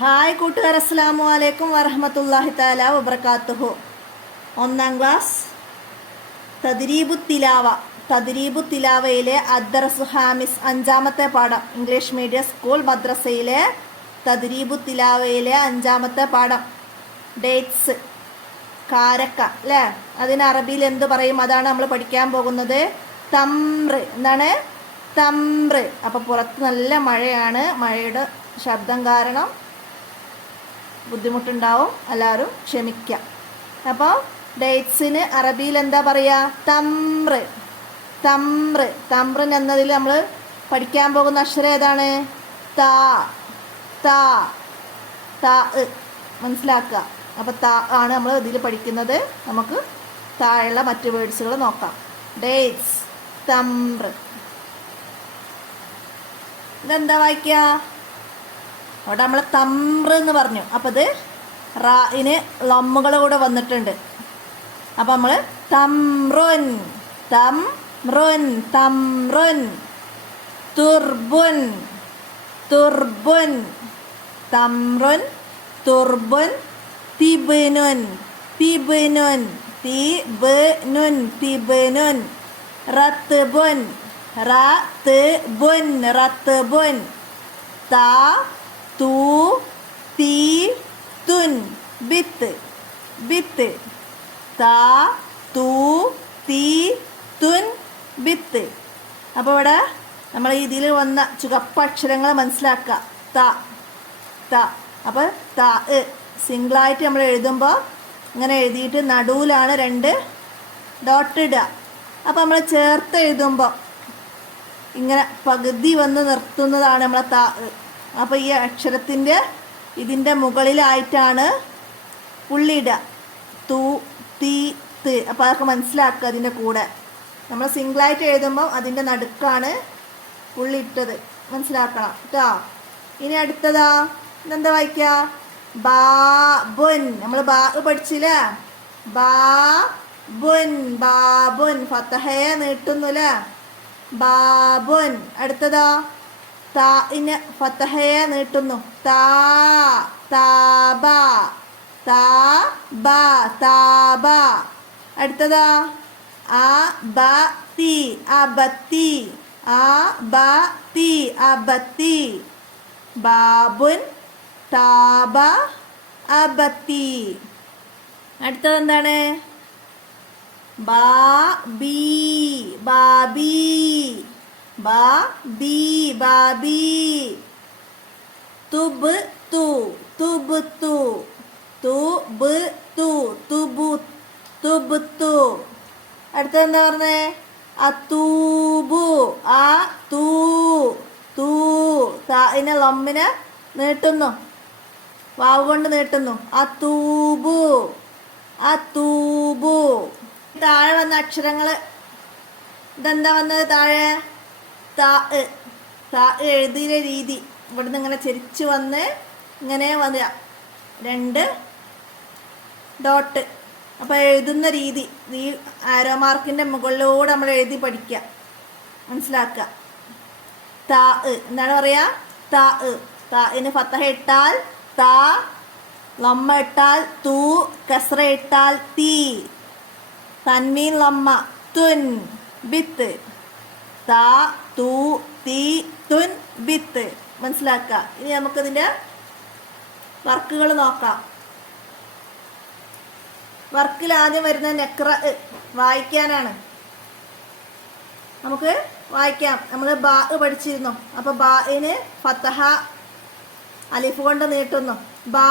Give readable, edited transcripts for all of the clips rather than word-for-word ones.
Hi കൂട്ടുകാർ, അസ്സലാമു അലൈക്കും വറഹ്മത്തുള്ളാഹി തആല വബറകാതുഹു. ഒന്നാം ക്ലാസ് തദ്രീബു തിലാവയിലെ അദ്ദർസു ഹാമിസ്, അഞ്ചാമത്തെ പാഠം. ഇംഗ്ലീഷ് മീഡിയം സ്കൂൾ മദ്രസയിലെ തദ്രീബു തിലാവയിലെ അഞ്ചാമത്തെ പാഠം. ഡേറ്റ്സ്, കാരക്ക അല്ലേ? അതിന് അറബിയിൽ എന്ത് പറയും? അതാണ് നമ്മൾ പഠിക്കാൻ പോകുന്നത്. തംറ്. എന്താണ്? തംറ്. അപ്പോൾ പുറത്ത് നല്ല മഴയാണ്. മഴയുടെ ശബ്ദം കാരണം ബുദ്ധിമുട്ടുണ്ടാവും, എല്ലാവരും ക്ഷമിക്കാം. അപ്പോൾ ഡേറ്റ്സിന് അറബിയിൽ എന്താ പറയുക? തംറ്. തംറ്. തംറിന് എന്നതിൽ നമ്മൾ പഠിക്കാൻ പോകുന്ന അക്ഷരം ഏതാണ്? താ. താ. താ. മനസ്സിലാക്കുക. അപ്പോൾ താ ആണ് നമ്മൾ ഇതിൽ പഠിക്കുന്നത്. നമുക്ക് താഴെയുള്ള മറ്റ് വേർഡ്സുകൾ നോക്കാം. ഡേറ്റ്സ്, തംറ്. ഇതെന്താ വായിക്കുക? അവിടെ നമ്മൾ തംറ് എന്ന് പറഞ്ഞു. അപ്പോൾ ഇത് റായിന് ലമ്മുകൾ കൂടെ വന്നിട്ടുണ്ട്. അപ്പോൾ നമ്മൾ തംറുൻ, തംറുൻ, തംറുൻ. തുർബുൻ, തുർബുൻ. തംറുൻ, തുർബുൻ. തിബ്നുൻ, തിബ്നുൻ, തിബ്നുൻ, തിബ്നുൻ. റത്ബുൻ, റത്ബുൻ, റത്ബുൻ. താ, തൂ, തീ, തുൻ. ബിത്ത്, ബിത്ത്. താ, തൂ, തീ, തുൻ, ബിത്ത്. അപ്പോൾ ഇവിടെ നമ്മൾ ഇതിൽ വന്ന ചുവപ്പ് അക്ഷരങ്ങൾ മനസ്സിലാക്കുക. ത, ത. അപ്പോൾ ത സിംഗിളായിട്ട് നമ്മൾ എഴുതുമ്പോൾ ഇങ്ങനെ എഴുതിയിട്ട് നടുവിലാണ് 2 ഡോട്ട് ഇടുക. അപ്പോൾ നമ്മൾ ചേർത്ത് എഴുതുമ്പോൾ ഇങ്ങനെ പകുതി വന്ന് നിർത്തുന്നതാണ് നമ്മളെ ത. അപ്പോൾ ഈ അക്ഷരത്തിൻ്റെ ഇതിൻ്റെ മുകളിലായിട്ടാണ് പുള്ളിയിടുക. തു, തീ, ത്. അപ്പോൾ അതൊക്കെ മനസ്സിലാക്കുക. അതിൻ്റെ കൂടെ നമ്മൾ സിംഗിളായിട്ട് എഴുതുമ്പോൾ അതിൻ്റെ നടുക്കാണ് പുള്ളിയിട്ടത്. മനസ്സിലാക്കണം കേട്ടോ. ഇനി അടുത്തതാ ഇതെന്താ വായിക്കുക? ബാബുൻ. നമ്മൾ ബാ പഠിച്ചില്ലേ? ബാബുൻ, ബാബുൻ. ഫത്തഹയെ നീട്ടുന്നുല്ലേ? ബാബുൻ. അടുത്തതാ താഇന് ഫത്തഹയെ നീട്ടുന്നു. താ, താബ, താബ, താബ. അടുത്തതാ അബതി, അബത്തി, അബത്തി, അബത്തി. ബാബുൻ, താബ, അബത്തി. അടുത്തത് എന്താണ്? ബാബി, ബാബി, ബാബി, ബാബി. തുബ്, തു, തുബ്, തു, തുബ്, തു, തുബു, തുബ്, തു. അടുത്തത് എന്താ പറഞ്ഞേ? അതൂബു, ആ, തൂ, തൂ. താഇനെ ലമ്മിനെ നീട്ടുന്നു, വാവ് കൊണ്ട് നീട്ടുന്നു. അതൂബു, അതൂബു. താഴെ വന്ന അക്ഷരങ്ങൾ ഇതെന്താ വന്നത്? താഴെ താ. താ എഴുതിയ രീതി ഇവിടുന്ന് ഇങ്ങനെ ചെരിച്ച് വന്ന് ഇങ്ങനെ വന്നില്ല, 2 ഡോട്ട്. അപ്പോൾ എഴുതുന്ന രീതി ഈ ആരോ മാർക്കിൻ്റെ മുകളിലൂടെ നമ്മൾ എഴുതി പഠിക്കുക, മനസ്സിലാക്കുക. താ. എന്താണ് പറയുക? താ. താഇന് ഫത്തഹ ഇട്ടാൽ താ, ലമ്മ ഇട്ടാൽ തൂ, കസ്റ ഇട്ടാൽ തീ, തൻവീൻ ലമ്മ തുൻ, ബിത്ത്. താ, തൂ, തീ, തുൻ, ബിത്ത്. മനസ്സിലാക്കുക. ഇനി നമുക്കിതിൻ്റെ വർക്കുകൾ നോക്കാം. വർക്കിൽ ആദ്യം വരുന്ന നെക്ര വായിക്കാനാണ്. നമുക്ക് വായിക്കാം. നമ്മൾ ബാ പഠിച്ചിരുന്നു. അപ്പോൾ ബാഇന് ഫത്തഹ അലിഫ് കൊണ്ട് നീട്ടുന്നു. ബാ.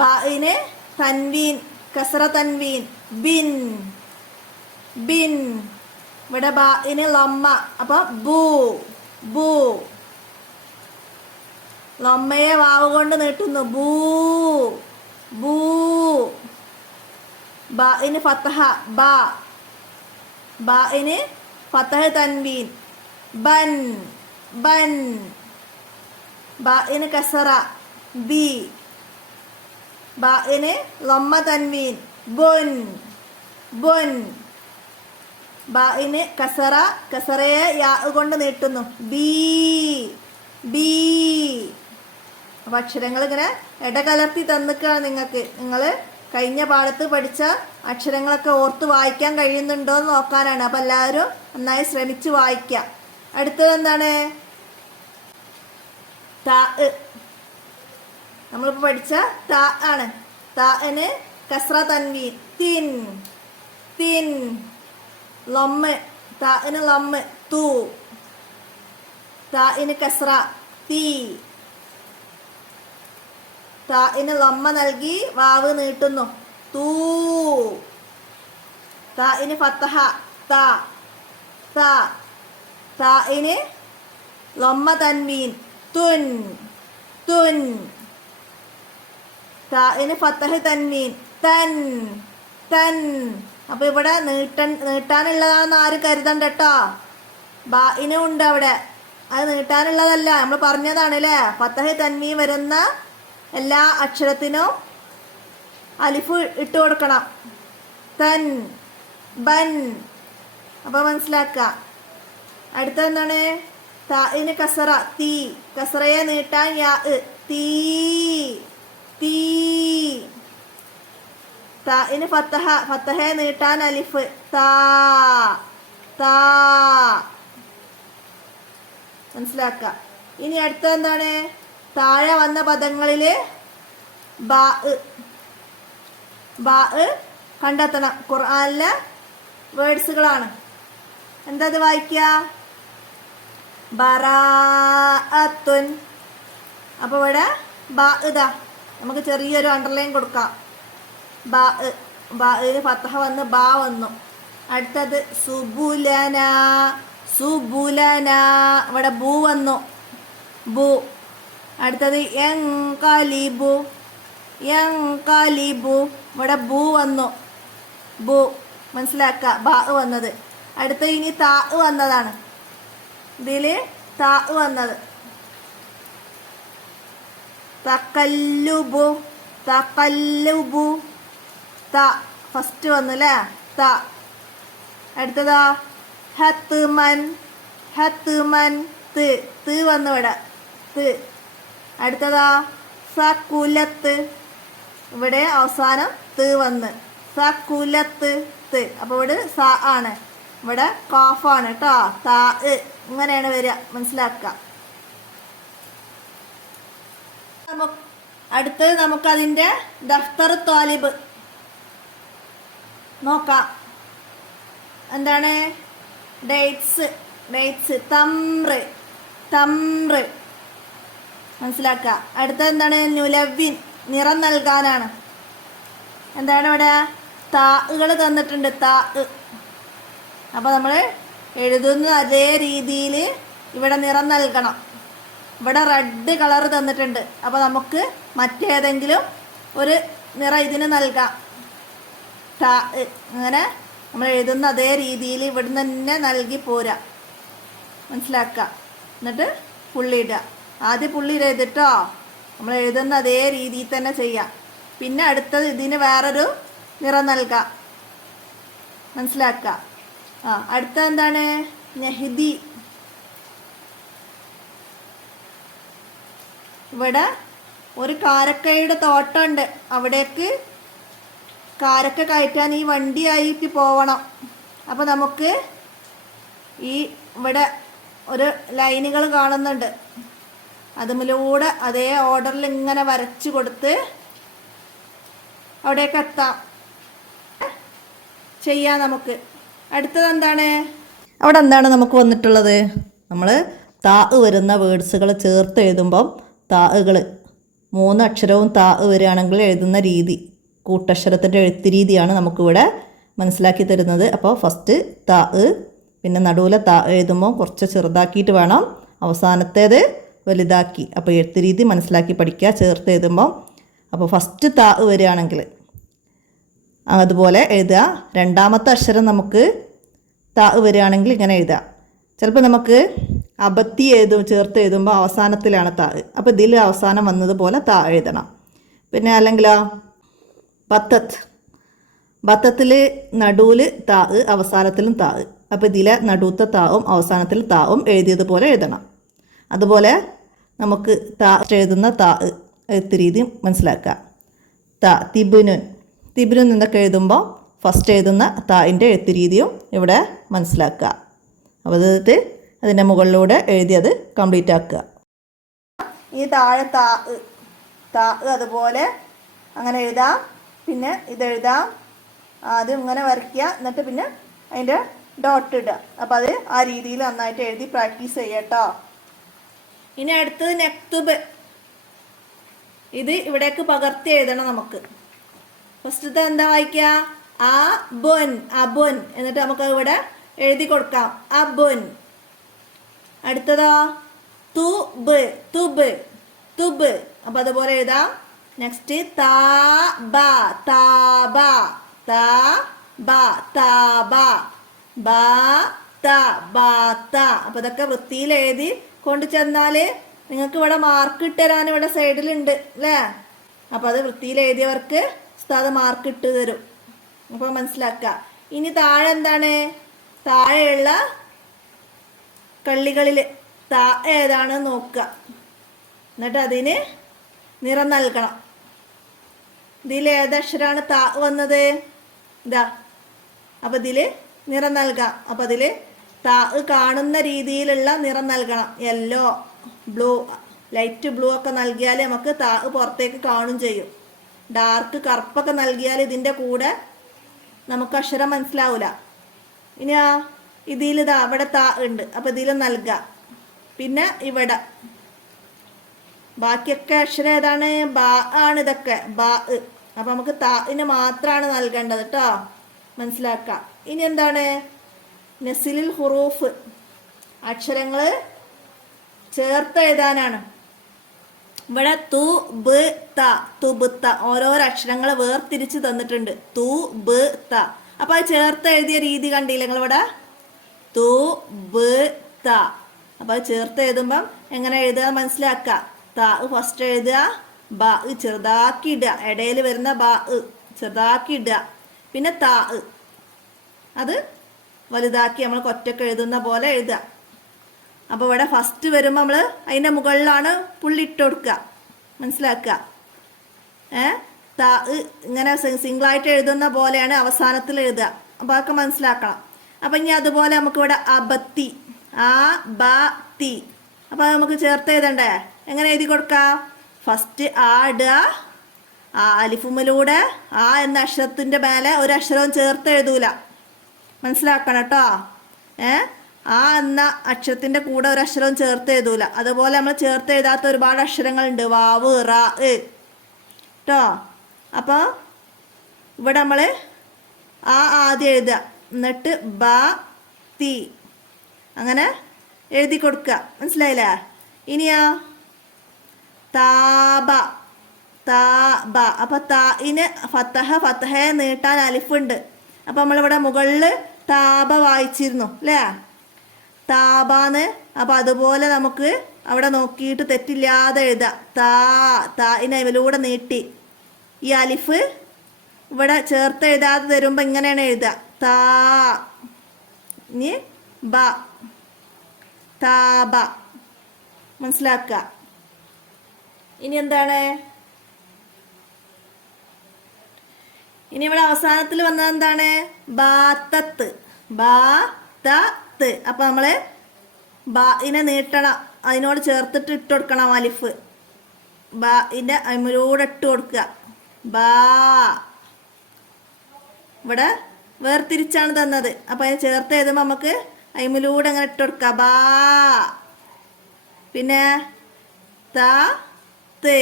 ബാഇന് തൻവീൻ, കസ്റ തൻവീൻ. ബിൻ, ബിൻ. ഇവിടെ ബാഇന് ലമ്മ. അപ്പോൾ ബു, ബു. ലമ്മയെ വാവ് കൊണ്ട് നീട്ടുന്നു. ബൂ, ബൂ. ബാഇന് ഫത്തഹ, ബാ. ബാഇന് ഫത്തഹ തൻവീൻ. ബൻ, ബൻ. ബാഇന് കസറ, ബി. ബാഇന് ലമ്മ തൻവീൻ. ബുൻ, ബുൻ. ബാഇന് കസറ, കസറയെ യാ കൊണ്ട് നീട്ടുന്നു. B, B. അപ്പോൾ അക്ഷരങ്ങൾ ഇങ്ങനെ ഇടകലർത്തി തന്നിക്കാണ് നിങ്ങൾക്ക്. നിങ്ങൾ കഴിഞ്ഞ പാഠത്ത് പഠിച്ച അക്ഷരങ്ങളൊക്കെ ഓർത്ത് വായിക്കാൻ കഴിയുന്നുണ്ടോ എന്ന് നോക്കാനാണ്. അപ്പം എല്ലാവരും നന്നായി ശ്രമിച്ച് വായിക്കാം. അടുത്തത് എന്താണ്? താ. നമ്മളിപ്പോൾ പഠിച്ച താ ആണ്. താന് കസ്ര തൻവീൻ തിൻ തിൻ. ലൊമ്മ് താന് ലൊമ്മ് തു. താന് കസ്ര തീ. താന് ലൊമ്മ നൽകി വാവ് നീട്ടുന്നു തൂ. താന് ഫത്തഹ താ താ. താന് ലൊമ്മ തൻവീൻ തുൻ തുൻ. താന് ഫത്തഹ് തൻവീൻ തൻ തൻ. അപ്പോൾ ഇവിടെ നീട്ടാനുള്ളതാണെന്ന് ആരും കരുതണ്ട കേട്ടോ. ബാഇനും ഉണ്ട് അവിടെ, അത് നീട്ടാനുള്ളതല്ല, നമ്മൾ പറഞ്ഞതാണ് അല്ലേ. ഫത്തഹ് തൻവീൻ വരുന്ന എല്ലാ അക്ഷരത്തിനും അലിഫ് ഇട്ട് കൊടുക്കണം. തൻ ബൻ. അപ്പോൾ മനസ്സിലാക്കുക. അടുത്ത എന്താണ്? താഇന് കസറ തീ. കസറയെ നീട്ടാൻ യാ തീ തീ. താഇന് ഫത്തഹ. ഫത്തഹയെ നീട്ടാൻ അലിഫ് താ താ. മനസ്സിലാക്കുക. ഇനി അടുത്ത എന്താണ്? താഴെ വന്ന പദങ്ങളിൽ ബാ ബാ കണ്ടെത്തണം. ഖുർആനിലെ വേർഡ്സുകളാണ്. എന്താ അത് വായിക്കുക? ബറാഅത്തുൻ. അപ്പോൾ ഇവിടെ ബാ ഇതാ നമുക്ക് ചെറിയൊരു അണ്ടർലൈൻ കൊടുക്കാം. ബാ ബാന് ഫത്തഹ വന്ന് ബാ വന്നു. അടുത്തത് സുബുലന. സുബുലന. ഇവിടെ ബു വന്നു ബു. അടുത്തത് യൻകലിബു. യൻകലിബു. ഇവിടെ ബു വന്നു ബു. മനസ്സിലാക്കുക ബാ വന്നത്. അടുത്ത ഇനി താ വന്നതാണ്. ഇതിൽ താ വന്നത് തക്കല്ലുബു. തക്കല്ലുബു. ത ഫസ്റ്റ് വന്നല്ലേ ത. അടുത്തതാ ഹത്തുമൻ. ഹത്തുമൻ ത്. ത് വന്നു ഇവിടെ ത്. അടുത്തതാ സകുലത്ത്. ഇവിടെ അവസാനം ത് വന്ന് സകുലത്ത് ത്. അപ്പോൾ ഇവിടെ സ ആണ്, ഇവിടെ കാഫാണ് കേട്ടോ. താ ഇങ്ങനെയാണ് വരിക, മനസ്സിലാക്കുക. അടുത്തത് നമുക്കതിൻ്റെ ദഫ്തർ ത്വാലിബ് നോക്കാം. എന്താണ്? ഡേറ്റ്സ്. ഡേറ്റ്സ്. തമ്ര്. തമ്ര്. മനസ്സിലാക്കുക. അടുത്തത് എന്താണ്? നുലവിൻ. നിറം നൽകാനാണ്. എന്താണ് ഇവിടെ? താകൾ തന്നിട്ടുണ്ട് താ. അപ്പോൾ നമ്മൾ എഴുതുന്ന അതേ രീതിയിൽ ഇവിടെ നിറം നൽകണം. ഇവിടെ റെഡ് കളർ തന്നിട്ടുണ്ട്. അപ്പോൾ നമുക്ക് മറ്റേതെങ്കിലും ഒരു നിറം ഇതിന് നൽകാം. താ അങ്ങനെ നമ്മൾ എഴുതുന്ന അതേ രീതിയിൽ ഇവിടുന്ന് തന്നെ നൽകി പോരാ. മനസ്സിലാക്കുക. എന്നിട്ട് പുള്ളി ഇടുക. ആദ്യം പുള്ളി എഴുതിട്ടോ നമ്മൾ എഴുതുന്ന അതേ രീതിയിൽ തന്നെ ചെയ്യാം. പിന്നെ അടുത്തത് ഇതിന് വേറൊരു നിറം നൽകാം. മനസ്സിലാക്കുക. അടുത്തത് എന്താണ്? നെഹ്ദി. ഇവിടെ ഒരു കാരക്കയുടെ തോട്ടമുണ്ട്. അവിടേക്ക് കാരക്ക കയറ്റാൻ ഈ വണ്ടിയായിട്ട് പോവണം. അപ്പോൾ നമുക്ക് ഈ ഇവിടെ ഒരു ലൈനുകൾ കാണുന്നുണ്ട്. അതുമിലൂടെ അതേ ഓർഡറിൽ ഇങ്ങനെ വരച്ച് കൊടുത്ത് അവിടേക്ക് എത്താം ചെയ്യാം നമുക്ക്. അടുത്തത് എന്താണ്? അവിടെ എന്താണ് നമുക്ക് വന്നിട്ടുള്ളത്? നമ്മൾ താ വരുന്ന വേർഡ്സുകൾ ചേർത്ത് എഴുതുമ്പം താകൾ 3 അക്ഷരവും താ വരികയാണെങ്കിൽ എഴുതുന്ന രീതി, കൂട്ടക്ഷരത്തിൻ്റെ എഴുത്ത് രീതിയാണ് നമുക്കിവിടെ മനസ്സിലാക്കി തരുന്നത്. അപ്പോൾ ഫസ്റ്റ് താ, പിന്നെ നടുവിലെ താ എഴുതുമ്പോൾ കുറച്ച് ചെറുതാക്കിയിട്ട് വേണം, അവസാനത്തേത് വലുതാക്കി. അപ്പോൾ എഴുത്ത് രീതി മനസ്സിലാക്കി പഠിക്കുക ചേർത്ത് എഴുതുമ്പോൾ. അപ്പോൾ ഫസ്റ്റ് താ വരികയാണെങ്കിൽ അതുപോലെ എഴുതുക. രണ്ടാമത്തെ അക്ഷരം നമുക്ക് താ വരികയാണെങ്കിൽ ഇങ്ങനെ എഴുതുക. ചിലപ്പോൾ നമുക്ക് അബത്തി ചേർത്ത് എഴുതുമ്പോൾ അവസാനത്തിലാണ് താ. അപ്പോൾ ഇതിൽ അവസാനം വന്നതുപോലെ താ എഴുതണം. പിന്നെ അല്ലെങ്കിലോ ബത്തത്ത്. ബത്തത്തിൽ നടുവിൽ താ, അവസാനത്തിലും താ. അപ്പോൾ ഇതിലെ നടുവത്തെ താവും അവസാനത്തിൽ താവും എഴുതിയതുപോലെ എഴുതണം. അതുപോലെ നമുക്ക് താ എഴുതുന്ന താ എഴുത്ത് രീതി മനസ്സിലാക്കുക. തിബുനുൻ. തിബുനുൻ എന്നൊക്കെ എഴുതുമ്പോൾ ഫസ്റ്റ് എഴുതുന്ന തായിൻ്റെ എഴുത്ത് രീതിയും ഇവിടെ മനസ്സിലാക്കുക. അപ്പോൾ അത് അതിൻ്റെ മുകളിലൂടെ എഴുതി അത് കംപ്ലീറ്റ് ആക്കുക. ഈ താഴെ താ അതുപോലെ അങ്ങനെ എഴുതാം. പിന്നെ ഇതെഴുതാം. ആദ്യം ഇങ്ങനെ വരയ്ക്കുക, എന്നിട്ട് പിന്നെ അതിൻ്റെ ഡോട്ട് ഇടുക. അപ്പോൾ അത് ആ രീതിയിൽ നന്നായിട്ട് എഴുതി പ്രാക്ടീസ് ചെയ്യട്ടോ. ഇനി അടുത്തത് നെക്തുബ്. ഇത് ഇവിടേക്ക് പകർത്തി എഴുതണം നമുക്ക്. ഫസ്റ്റത്തെ എന്താ വായിക്കുക? അബുൻ. അബുൻ എന്നിട്ട് നമുക്ക് ഇവിടെ എഴുതി കൊടുക്കാം. അബുൻ. അടുത്തതോ തുബ്. തുബ്. തുബ്. അപ്പം അതുപോലെ എഴുതാം. നെക്സ്റ്റ് താബ. താബ. താബ. താബ. ബാത്ത. അപ്പം ഇതൊക്കെ വൃത്തിയിൽ എഴുതി കൊണ്ട് ചെന്നാൽ നിങ്ങൾക്ക് ഇവിടെ മാർക്ക് ഇട്ട് തരാൻ ഇവിടെ സൈഡിലുണ്ട് അല്ലേ? അപ്പം അത് വൃത്തിയിൽ എഴുതിയവർക്ക് ഉസ്താദ് മാർക്ക് ഇട്ട് തരും. അപ്പോൾ മനസ്സിലാക്കുക. ഇനി താഴെ എന്താണ്? താഴെയുള്ള കള്ളികളിൽ ഏതാണ് നോക്കുക. എന്നിട്ട് അതിന് നിറം നൽകണം. ഇതിൽ ഏതക്ഷരമാണ് വന്നത്? ഇതാ. അപ്പം ഇതിൽ നിറം നൽകാം. അപ്പം അതിൽ കാണുന്ന രീതിയിലുള്ള നിറം നൽകണം. യെല്ലോ, ബ്ലൂ, ലൈറ്റ് ബ്ലൂ ഒക്കെ നൽകിയാൽ നമുക്ക് പുറത്തേക്ക് കാണും ചെയ്യും. ഡാർക്ക് കറുപ്പൊക്കെ നൽകിയാൽ ഇതിൻ്റെ കൂടെ നമുക്ക് അക്ഷരം മനസ്സിലാവില്ല. ഇനി ഇതിലിതാ അവിടെ ഉണ്ട്. അപ്പം ഇതിൽ നൽകാം. പിന്നെ ഇവിടെ ബാക്കിയൊക്കെ അക്ഷരം ഏതാണ്? ബാ ആണ്. ഇതൊക്കെ ബാ. അപ്പം നമുക്ക് താന് മാത്രമാണ് നൽകേണ്ടത് കേട്ടോ. മനസ്സിലാക്കാം. ഇനി എന്താണ്? നസിലിൽ ഹുറൂഫ്. അക്ഷരങ്ങൾ ചേർത്ത് എഴുതാനാണ്. ഇവിടെ തു ബ് ത. തുബുത്ത. ഓരോരോ അക്ഷരങ്ങൾ വേർതിരിച്ച് തന്നിട്ടുണ്ട്. തു ബ് ത. അപ്പം അത് ചേർത്ത് എഴുതിയ രീതി കണ്ടില്ല നിങ്ങളിവിടെ? തു ബ് ത. അപ്പം അത് ചേർത്ത് എഴുതുമ്പം എങ്ങനെ എഴുതുക മനസ്സിലാക്കുക. ത ഫസ്റ്റ് എഴുതുക. ബ ചെറുതാക്കി ഇടുക. ഇടയിൽ വരുന്ന ബ ചെറുതാക്കി ഇടുക. പിന്നെ ത അത് വലുതാക്കി നമ്മൾ ഒറ്റക്ക് എഴുതുന്ന പോലെ എഴുതുക. അപ്പോൾ ഇവിടെ ഫസ്റ്റ് വരുമ്പോൾ നമ്മൾ അതിൻ്റെ മുകളിലാണ് പുള്ളി ഇട്ട് കൊടുക്കുക. മനസ്സിലാക്കുക. ത ഇങ്ങനെ സിംഗിളായിട്ട് എഴുതുന്ന പോലെയാണ് അവസാനത്തിൽ എഴുതുക. അപ്പോൾ അതൊക്കെ മനസ്സിലാക്കണം. അപ്പം ഇനി അതുപോലെ നമുക്കിവിടെ അബത്തി. ആ ബ തി. അപ്പോൾ നമുക്ക് ചേർത്ത് എഴുതണ്ടേ? എങ്ങനെ എഴുതി കൊടുക്കാം? ഫസ്റ്റ് ആ ഇടുക. ആ അലിഫുമ്മിലൂടെ ആ എന്ന അക്ഷരത്തിൻ്റെ മേലെ ഒരു അക്ഷരവും ചേർത്ത് എഴുതൂല. മനസ്സിലാക്കണം കേട്ടോ. ആ എന്ന അക്ഷരത്തിൻ്റെ കൂടെ ഒരു അക്ഷരവും ചേർത്ത് എഴുതൂല. അതുപോലെ നമ്മൾ ചേർത്ത് എഴുതാത്ത ഒരുപാട് അക്ഷരങ്ങളുണ്ട്. വാവ്, റ കേട്ടോ. അപ്പോൾ ഇവിടെ നമ്മൾ ആ ആദ്യം എഴുതുക. എന്നിട്ട് ബ തി അങ്ങനെ എഴുതി കൊടുക്കുക. മനസ്സിലായില്ലേ? ഇനിയാ താബ. താബ. അപ്പം തായിന് ഫത്തഹ നീട്ടാൻ അലിഫുണ്ട്. അപ്പം നമ്മളിവിടെ മുകളിൽ താബ വായിച്ചിരുന്നു അല്ലേ? താബാന്ന്. അപ്പം അതുപോലെ നമുക്ക് അവിടെ നോക്കിയിട്ട് തെറ്റില്ലാതെ എഴുതാം. തായിനെ ഇതിലൂടെ നീട്ടി ഈ അലിഫ് ഇവിടെ ചേർത്ത് എഴുതാതെ തരുമ്പോൾ ഇങ്ങനെയാണ് എഴുതുക. താ. ഇനി ബ. താബ. മനസ്സിലാക്കുക. ഇനി എന്താണ്? ഇനി ഇവിടെ അവസാനത്തിൽ വന്നത് എന്താണ്? ബാത്തത്ത്. ബാത്തത്ത്. അപ്പൊ നമ്മള് ബാഇനെ നീട്ടണം. അതിനോട് ചേർത്തിട്ട് ഇട്ട് കൊടുക്കണം അലിഫ്. ബാഇന്റെ അയിലൂടെ ഇട്ട് കൊടുക്കുക. ബാ. ഇവിടെ വേർതിരിച്ചാണ് തന്നത്. അപ്പൊ അതിന് ചേർത്ത് എഴുതുമ്പോൾ നമുക്ക് അയിലൂടെ അങ്ങനെ ഇട്ട് കൊടുക്കുക. ബാ. പിന്നെ ത ത്.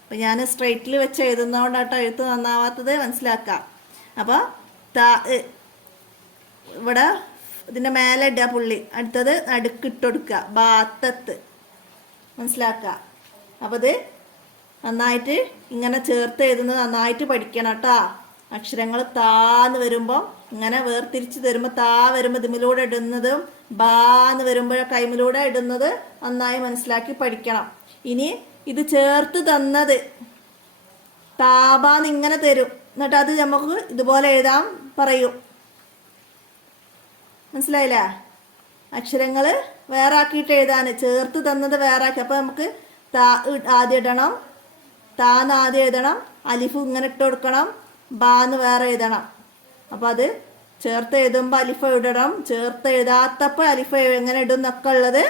അപ്പം ഞാൻ സ്ട്രെയിറ്റിൽ വെച്ച് എഴുതുന്നതുകൊണ്ടാട്ടോ എഴുത്ത് നന്നാവാത്തത്. മനസ്സിലാക്കാം. അപ്പോൾ ത ഇവിടെ ഇതിൻ്റെ മേലെ ഇടുക പുള്ളി. അടുത്തത് നടുക്കിട്ട് കൊടുക്കുക. ബാത്തത്ത്. മനസ്സിലാക്കുക. അപ്പോൾ ഇത് നന്നായിട്ട് ഇങ്ങനെ ചേർത്ത് എഴുതുന്നത് നന്നായിട്ട് പഠിക്കണം കേട്ടോ. അക്ഷരങ്ങൾ താന്ന് വരുമ്പോൾ ഇങ്ങനെ വേർതിരിച്ച് തരുമ്പോൾ താ വരുമ്പോൾ ഇതിലൂടെ ഇടുന്നതും ബാന്ന് വരുമ്പോൾ കൈമിലൂടെ ഇടുന്നത് നന്നായി മനസ്സിലാക്കി പഠിക്കണം. ഇനി ഇത് ചേർത്ത് തന്നത് താബാന്ന് ഇങ്ങനെ തരും. എന്നിട്ട് അത് നമുക്ക് ഇതുപോലെ എഴുതാൻ പറയും. മനസ്സിലായില്ലേ? അക്ഷരങ്ങൾ വേറെ ആക്കിയിട്ട് എഴുതാൻ ചേർത്ത് തന്നത് വേറെ ആക്കി. അപ്പോൾ നമുക്ക് താ ആദ്യം ഇടണം, താന്ന് ആദ്യം എഴുതണം, അലിഫ് ഇങ്ങനെ ഇട്ട് കൊടുക്കണം, ബാന്ന് വേറെ എഴുതണം. അപ്പം അത് ചേർത്ത് എഴുതുമ്പോൾ അലിഫ് ഇടണം, ചേർത്ത് എഴുതാത്തപ്പോൾ അലിഫ് എങ്ങനെ ഇടും എന്നൊക്കെ ഉള്ളത്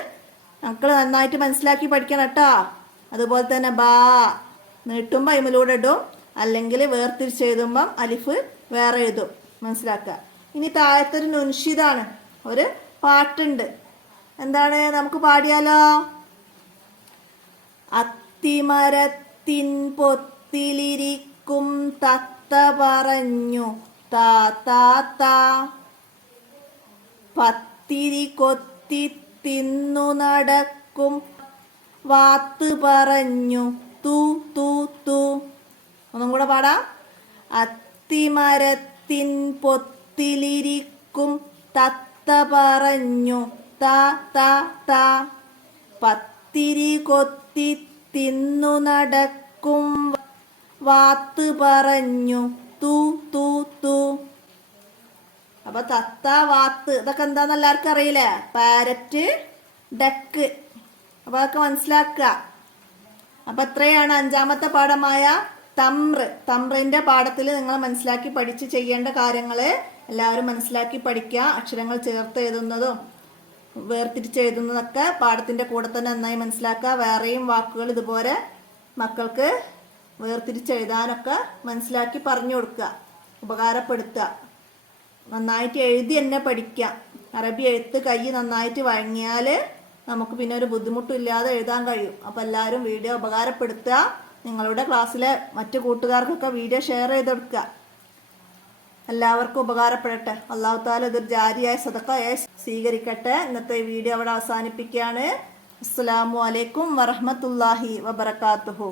മക്കൾ നന്നായിട്ട് മനസ്സിലാക്കി പഠിക്കണം കേട്ടോ. അതുപോലെ തന്നെ ബാ നീട്ടുമ്പോൾ അതിലൂടെ ഇടും, അല്ലെങ്കിൽ വേർതിരിച്ച് എഴുതുമ്പം അലിഫ് വേറെ എഴുതും, മനസ്സിലാക്കുക. ഇനി താഴത്തൊരു നുൻഷിദാണ്, ഒരു പാട്ടുണ്ട്. എന്താണ്, നമുക്ക് പാടിയാലോ? അത്തിമരത്തിൻ പൊത്തിലിരിക്കും തത്ത പറഞ്ഞു താ താ താ, പത്തിരി കൊത്തി തിന്നു നടക്കും വാത്ത് പറഞ്ഞു തൂ തൂ തൂ. ഒന്നും കൂടെ പാടാം. അത്തിമരത്തിൻ പൊത്തിലിരിക്കും തത്ത പറഞ്ഞു താ താ താ, പത്തിരി കൊത്തി തിന്നു നടക്കും വാത്ത് പറഞ്ഞു തൂ തൂ തൂ. അപ്പൊ തത്ത, വാത്ത് ഇതൊക്കെ എന്താന്ന് എല്ലാവർക്കും അറിയില്ലേ? Parrot, duck. അപ്പൊ അതൊക്കെ മനസ്സിലാക്കുക. അപ്പൊ ഇത്രയാണ് അഞ്ചാമത്തെ പാഠമായ തമ്രിന്റെ പാഠത്തിൽ നിങ്ങൾ മനസ്സിലാക്കി പഠിച്ച് ചെയ്യേണ്ട കാര്യങ്ങള് എല്ലാവരും മനസ്സിലാക്കി പഠിക്കുക. അക്ഷരങ്ങൾ ചേർത്ത് എഴുതുന്നതും വേർതിരിച്ച് എഴുതുന്നതൊക്കെ പാഠത്തിന്റെ കൂടെ തന്നെ നന്നായി മനസ്സിലാക്കുക. വേറെയും വാക്കുകൾ ഇതുപോലെ മക്കൾക്ക് വേർതിരിച്ച് എഴുതാനൊക്കെ മനസ്സിലാക്കി പറഞ്ഞു കൊടുക്കുക, ഉപകാരപ്പെടുത്തുക. നന്നായിട്ട് എഴുതി തന്നെ പഠിക്കുക. അറബി എഴുത്ത് കൈ നന്നായിട്ട് വഴങ്ങിയാൽ നമുക്ക് പിന്നെ ഒരു ബുദ്ധിമുട്ടും ഇല്ലാതെ എഴുതാൻ കഴിയും. അപ്പം എല്ലാവരും വീഡിയോ ഉപകാരപ്പെടുത്തുക. നിങ്ങളുടെ ക്ലാസ്സിലെ മറ്റു കൂട്ടുകാർക്കൊക്കെ വീഡിയോ ഷെയർ ചെയ്ത് കൊടുക്കുക. എല്ലാവർക്കും ഉപകാരപ്പെടട്ടെ. അല്ലാഹു തആല ഇതൊരു ജാരിയായ സദഖയായി സ്വീകരിക്കട്ടെ. ഇന്നത്തെ വീഡിയോ അവിടെ അവസാനിപ്പിക്കുകയാണ്. അസ്സലാമു അലൈക്കും വറഹ്മത്തുള്ളാഹി വബറകാതുഹു.